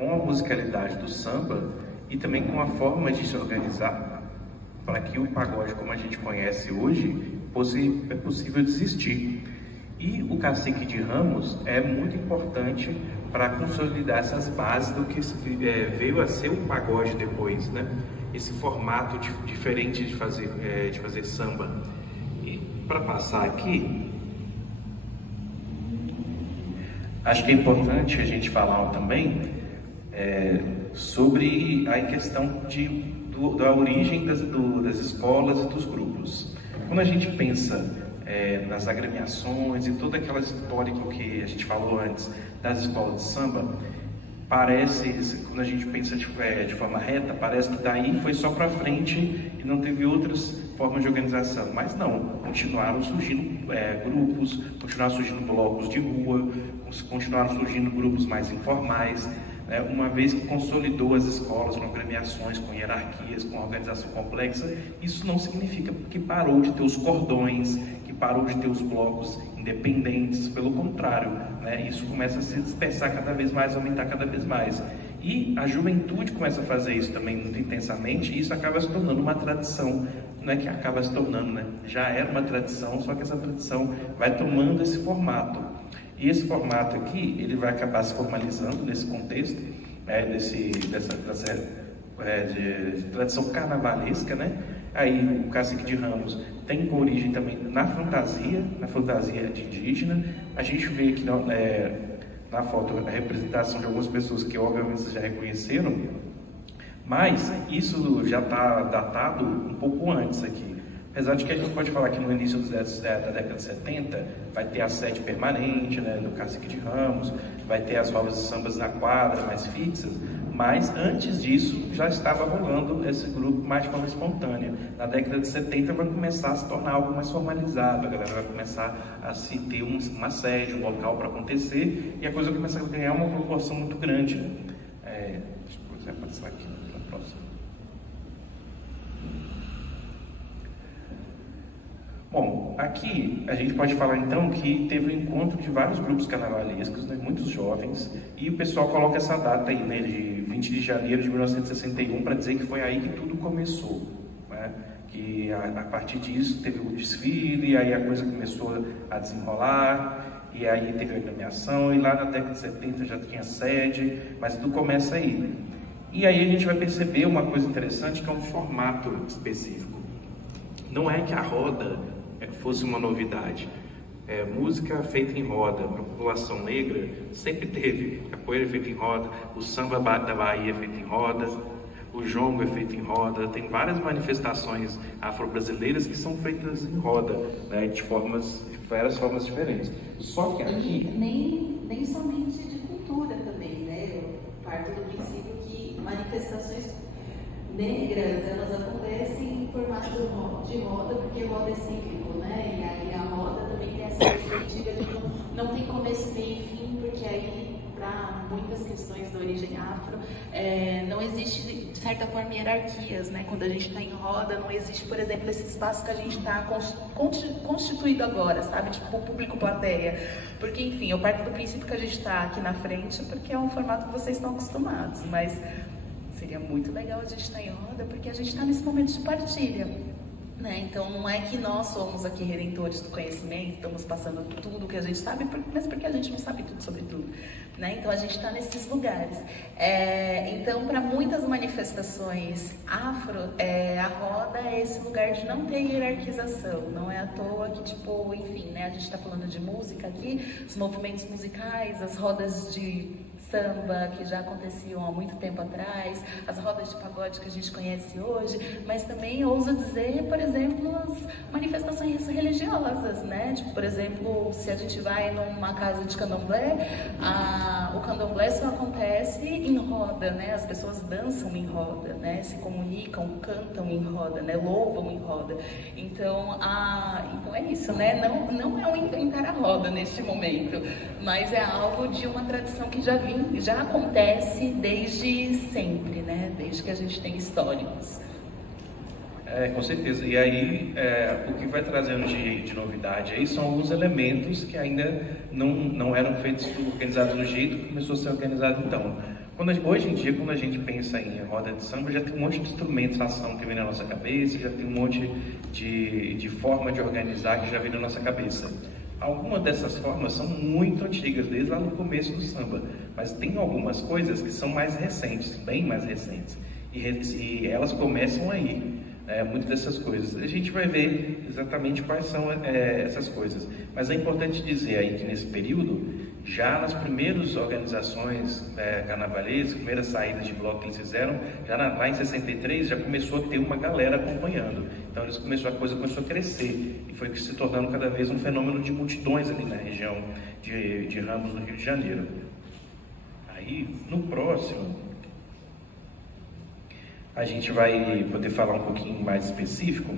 com a musicalidade do samba e também com a forma de se organizar para que o pagode, como a gente conhece hoje, é possível de existir. E o Cacique de Ramos é muito importante para consolidar essas bases do que veio a ser o pagode depois, né? Esse formato diferente de fazer samba. E para passar aqui, acho que é importante a gente falar também sobre a questão da origem das escolas e dos grupos. Quando a gente pensa nas agremiações e toda aquela história que a gente falou antes das escolas de samba, quando a gente pensa de forma reta, parece que daí foi só para frente e não teve outras formas de organização. Mas não, continuaram surgindo grupos, continuaram surgindo blocos de rua, continuaram surgindo grupos mais informais. Uma vez que consolidou as escolas com agremiações, com hierarquias, com organização complexa, isso não significa que parou de ter os cordões, que parou de ter os blocos independentes, pelo contrário, isso começa a se dispersar cada vez mais, aumentar cada vez mais. E a juventude começa a fazer isso também muito intensamente, e isso acaba se tornando uma tradição. Não é que acaba se tornando, já era uma tradição, só que essa tradição vai tomando esse formato. E esse formato aqui, ele vai acabar se formalizando nesse contexto, dessa de tradição carnavalesca, Aí o Cacique de Ramos tem origem também na fantasia de indígena. A gente vê aqui na foto a representação de algumas pessoas que obviamente vocês já reconheceram, mas isso já está datado um pouco antes aqui. Apesar de que a gente pode falar que no início da década de 70 vai ter a sede permanente do Cacique de Ramos, vai ter as rodas de sambas na quadra mais fixas, mas antes disso já estava rolando esse grupo mais de forma espontânea. Na década de 70 vai começar a se tornar algo mais formalizado, a galera vai começar a se ter uma sede, um local para acontecer, e a coisa começa a ganhar uma proporção muito grande. Deixa eu passar aqui na próxima. Bom, aqui a gente pode falar então que teve um encontro de vários grupos carnavalescos, muitos jovens, e o pessoal coloca essa data aí, de 20 de janeiro de 1961, para dizer que foi aí que tudo começou, que a partir disso teve o desfile, e aí a coisa começou a desenrolar, e aí teve a agremiação, e lá na década de 70 já tinha sede, mas tudo começa aí. E aí a gente vai perceber uma coisa interessante, que é um formato específico. Não é que a roda fosse uma novidade. Música feita em roda para a população negra sempre teve. A capoeira é feita em roda, o samba da Bahia é feito em roda, o jongo é feito em roda. Tem várias manifestações afro-brasileiras que são feitas em roda, de várias formas diferentes. Só que aqui... Nem somente de cultura também, Eu parto do princípio que manifestações negras, elas acontecem em formato de roda, porque roda é cíclico, E aí a roda também tem essa perspectiva de não tem começo, meio e fim, porque aí, para muitas questões da origem afro, não existe, de certa forma, hierarquias, Quando a gente está em roda, não existe, por exemplo, esse espaço que a gente está constituído agora, sabe? Tipo, o público plateia. Porque, enfim, eu parto do princípio que a gente está aqui na frente, porque é um formato que vocês estão acostumados, mas... seria muito legal a gente estar em roda, porque a gente está nesse momento de partilha, Então, não é que nós somos aqui redentores do conhecimento, estamos passando tudo que a gente sabe, mas porque a gente não sabe tudo sobre tudo, Então, a gente está nesses lugares. Então, para muitas manifestações afro, a roda é esse lugar de não ter hierarquização. Não é à toa que, enfim, a gente está falando de música aqui, os movimentos musicais, as rodas de samba que já aconteciam há muito tempo atrás, as rodas de pagode que a gente conhece hoje, mas também ouso dizer, por exemplo, as manifestações religiosas, por exemplo, se a gente vai numa casa de candomblé, o candomblé só acontece em roda, As pessoas dançam em roda, Se comunicam, cantam em roda, louvam em roda. Então, é isso, Não é um inventar a roda neste momento, mas é algo de uma tradição que já acontece desde sempre, Desde que a gente tem históricos. Com certeza. E aí, o que vai trazendo de novidade aí são alguns elementos que ainda não eram feitos, organizados do jeito que começou a ser organizado então. Hoje em dia, quando a gente pensa em roda de samba, já tem um monte de instrumentação que vem na nossa cabeça, já tem um monte de forma de organizar que já vem na nossa cabeça. Algumas dessas formas são muito antigas, desde lá no começo do samba, mas tem algumas coisas que são mais recentes, bem mais recentes, e elas começam aí. Muitas dessas coisas. A gente vai ver exatamente quais são essas coisas. Mas é importante dizer aí que nesse período, já nas primeiras organizações carnavalescas, primeiras saídas de bloco que eles fizeram, lá em 63 já começou a ter uma galera acompanhando. Então a coisa começou a crescer e foi se tornando cada vez um fenômeno de multidões ali na região de Ramos, no Rio de Janeiro. Aí, no próximo, a gente vai poder falar um pouquinho mais específico,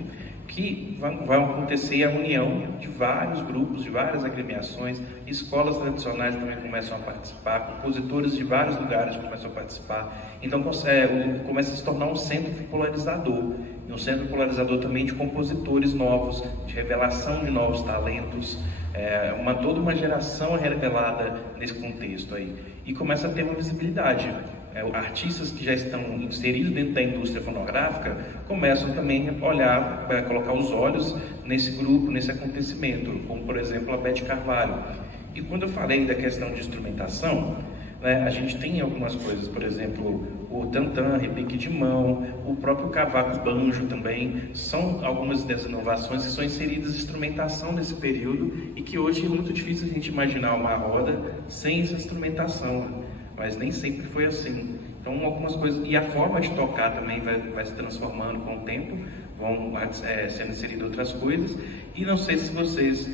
que vai acontecer a união de vários grupos, de várias agremiações, escolas tradicionais também começam a participar, compositores de vários lugares começam a participar. Então começa a se tornar um centro polarizador, um centro polarizador também de compositores novos, de revelação de novos talentos, toda uma geração revelada nesse contexto aí, e começa a ter uma visibilidade. Artistas que já estão inseridos dentro da indústria fonográfica começam também a olhar, a colocar os olhos nesse grupo, nesse acontecimento, como por exemplo a Beth Carvalho. E quando eu falei da questão de instrumentação, a gente tem algumas coisas, por exemplo, o tantã, repique de mão, o próprio cavaco banjo também, são algumas das inovações que são inseridas em instrumentação nesse período e que hoje é muito difícil a gente imaginar uma roda sem essa instrumentação. Mas nem sempre foi assim. Então algumas coisas, e a forma de tocar também vai se transformando com o tempo, vão sendo inseridas outras coisas, e não sei se vocês,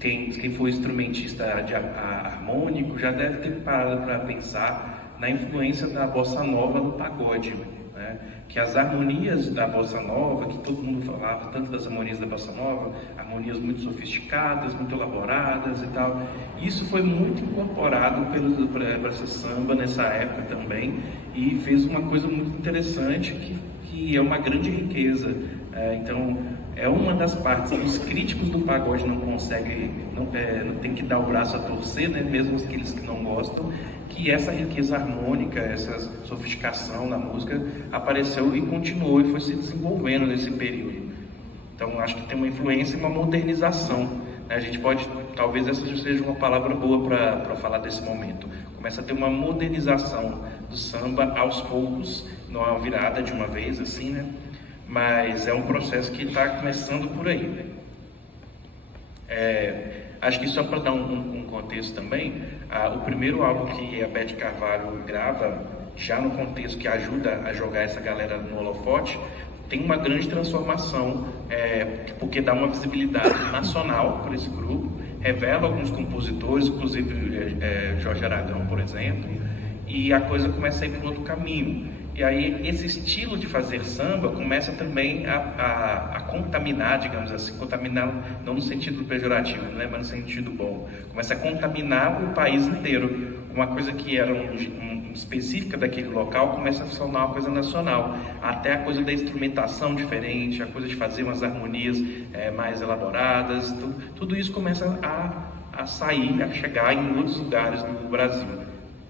quem for instrumentista harmônico, já deve ter parado para pensar na influência da bossa nova no pagode, né? Que as harmonias da bossa nova, que todo mundo falava tanto das harmonias da bossa nova, harmonias muito sofisticadas, muito elaboradas e tal, isso foi muito incorporado para essa samba nessa época também, e fez uma coisa muito interessante que é uma grande riqueza. Então é uma das partes que os críticos do pagode não conseguem, não tem que dar o braço a torcer, né? Mesmo aqueles que não gostam, que essa riqueza harmônica, essa sofisticação na música apareceu e continuou e foi se desenvolvendo nesse período. Então acho que tem uma influência e uma modernização, né? A gente pode, talvez essa seja uma palavra boa para falar desse momento. Começa a ter uma modernização do samba aos poucos, não é uma virada de uma vez assim, né? Mas é um processo que está começando por aí. Acho que só para dar um contexto também, o primeiro álbum que a Beth Carvalho grava, já no contexto que ajuda a jogar essa galera no holofote, tem uma grande transformação, porque dá uma visibilidade nacional para esse grupo, revela alguns compositores, inclusive Jorge Aragão, por exemplo, e a coisa começa a ir para outro caminho. E aí esse estilo de fazer samba começa também a contaminar, digamos assim, contaminar não no sentido pejorativo, né, mas no sentido bom. Começa a contaminar o país inteiro. Uma coisa que era específica daquele local começa a se tornar uma coisa nacional. Até a coisa da instrumentação diferente, a coisa de fazer umas harmonias mais elaboradas, tudo isso começa a sair, a chegar em outros lugares do Brasil.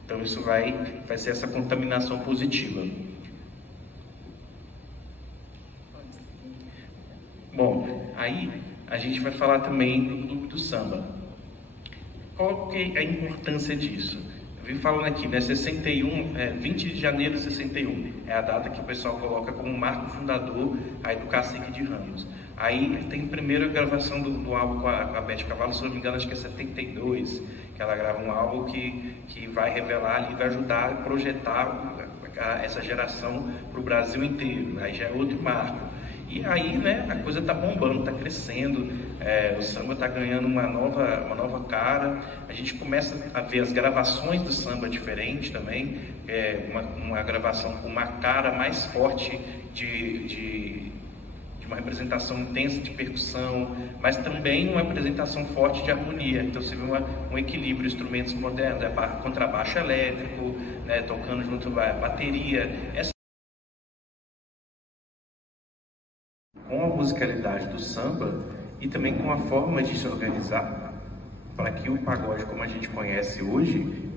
Então isso vai ser essa contaminação positiva. Bom, aí a gente vai falar também do samba. Qual que é a importância disso? Eu vim falando aqui, né, 20 de janeiro de 61, é a data que o pessoal coloca como marco fundador aí do Cacique de Ramos. Aí tem a primeira gravação do álbum com a Beth Carvalho, se não me engano, acho que é 72, que ela grava um álbum que vai revelar ali, vai ajudar a projetar essa geração para o Brasil inteiro. Aí já é outro marco. E aí, né, a coisa está bombando, está crescendo, o samba está ganhando uma nova cara. A gente começa a ver as gravações do samba diferente também, uma gravação com uma cara mais forte de uma representação intensa de percussão, mas também uma representação forte de harmonia. Então você vê um equilíbrio, instrumentos modernos, contrabaixo elétrico, né, tocando junto à bateria. com a musicalidade do samba e também com a forma de se organizar para que o pagode, como a gente conhece hoje,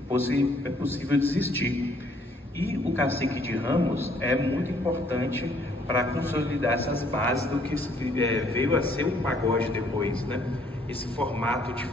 é possível de existir. E o Cacique de Ramos é muito importante para consolidar essas bases do que veio a ser o pagode depois, né? Esse formato de